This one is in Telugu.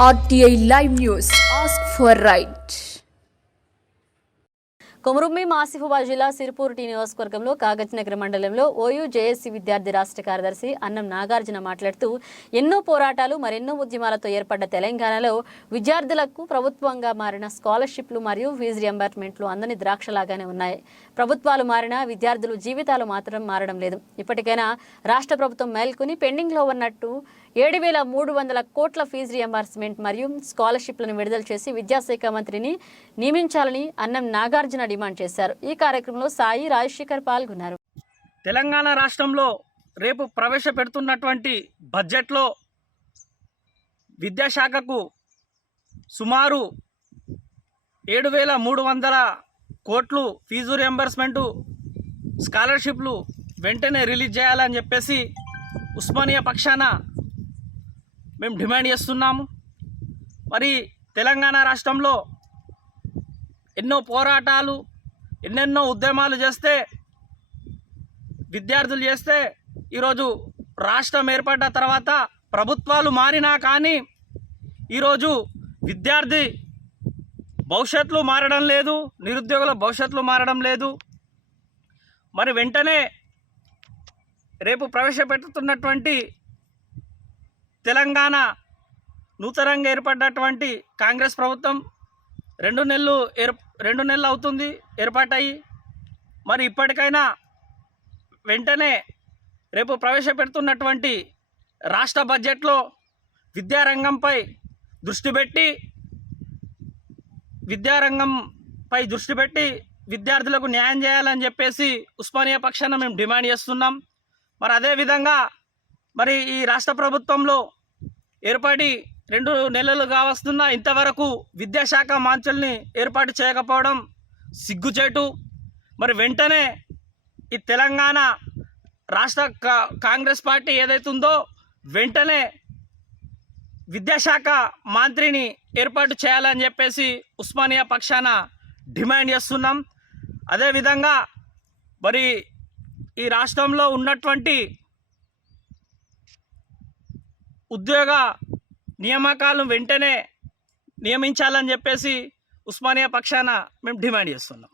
RTI Live News. Ask for right. Komaram Bheem Asifabad జిల్లా సిర్పూర్ టీ నియోజకవర్గంలో కాగజ్నగర్ మండలంలో ఓయూ జేఏసీ విద్యార్థి రాష్ట్ర కార్యదర్శి అన్నం నాగార్జున మాట్లాడుతూ ఎన్నో పోరాటాలు మరెన్నో ఉద్యమాలతో ఏర్పడ్డ తెలంగాణలో విద్యార్థులకు ప్రభుత్వంగా మారిన స్కాలర్షిప్లు మరియు ఫీజు రియంబర్స్మెంట్లు అందని ద్రాక్షలాగానే ఉన్నాయి. ప్రభుత్వాలు మారినా విద్యార్థుల జీవితాలు మాత్రం మారడం లేదు. ఇప్పటికైనా రాష్ట్ర ప్రభుత్వం మేల్కొని పెండింగ్లో ఉన్నట్టు 7,300 కోట్ల ఫీజు రియంబర్స్మెంట్ మరియు స్కాలర్షిప్లను విడుదల చేసి విద్యాశాఖ మంత్రిని నియమించాలని అన్నం నాగార్జున డిమాండ్ చేశారు. ఈ కార్యక్రమంలో సాయి రాజశేఖర్ పాల్గొన్నారు. తెలంగాణ రాష్ట్రంలో రేపు ప్రవేశపెడుతున్నటువంటి బడ్జెట్లో విద్యాశాఖకు సుమారు 7,300 కోట్లు ఫీజు రియంబర్స్మెంటు స్కాలర్షిప్లు వెంటనే రిలీజ్ చేయాలని చెప్పేసి ఉస్మానియా పక్షాన మేము డిమాండ్ చేస్తున్నాము. మరి తెలంగాణ రాష్ట్రంలో ఎన్నో పోరాటాలు ఎన్నెన్నో ఉద్యమాలు చేస్తే విద్యార్థులు చేస్తే ఈరోజు రాష్ట్రం ఏర్పడ్డ తర్వాత ప్రభుత్వాలు మారినా కానీ ఈరోజు విద్యార్థి భవిష్యత్తులు మారడం లేదు, నిరుద్యోగుల భవిష్యత్తులు మారడం లేదు. మరి వెంటనే రేపు ప్రవేశపెడుతున్నటువంటి తెలంగాణ నూతనంగా ఏర్పడ్డటువంటి కాంగ్రెస్ ప్రభుత్వం 2 నెలలు అవుతుంది ఏర్పాటయ్యి. మరి ఇప్పటికైనా వెంటనే రేపు ప్రవేశపెడుతున్నటువంటి రాష్ట్ర బడ్జెట్లో విద్యారంగంపై దృష్టి పెట్టి విద్యార్థులకు న్యాయం చేయాలని చెప్పేసి ఉస్మానియా పక్షాన మేము డిమాండ్ చేస్తున్నాం. మరి అదేవిధంగా మరి ఈ రాష్ట్ర ప్రభుత్వంలో ఏర్పడి 2 నెలలు కావస్తున్నా ఇంతవరకు విద్యాశాఖ మంత్రుల్ని ఏర్పాటు చేయకపోవడం సిగ్గుచేటు. మరి వెంటనే ఈ తెలంగాణ రాష్ట్ర కాంగ్రెస్ పార్టీ ఏదైతుందో వెంటనే విద్యాశాఖ మంత్రిని ఏర్పాటు చేయాలని చెప్పేసి ఉస్మానియా పక్షాన డిమాండ్ చేస్తున్నాం. అదేవిధంగా మరి ఈ రాష్ట్రంలో ఉన్నటువంటి ఉద్యోగ నియామకాలను వెంటనే నియమించాలని చెప్పేసి ఉస్మానియా పక్షాన మేము డిమాండ్ చేస్తున్నాం.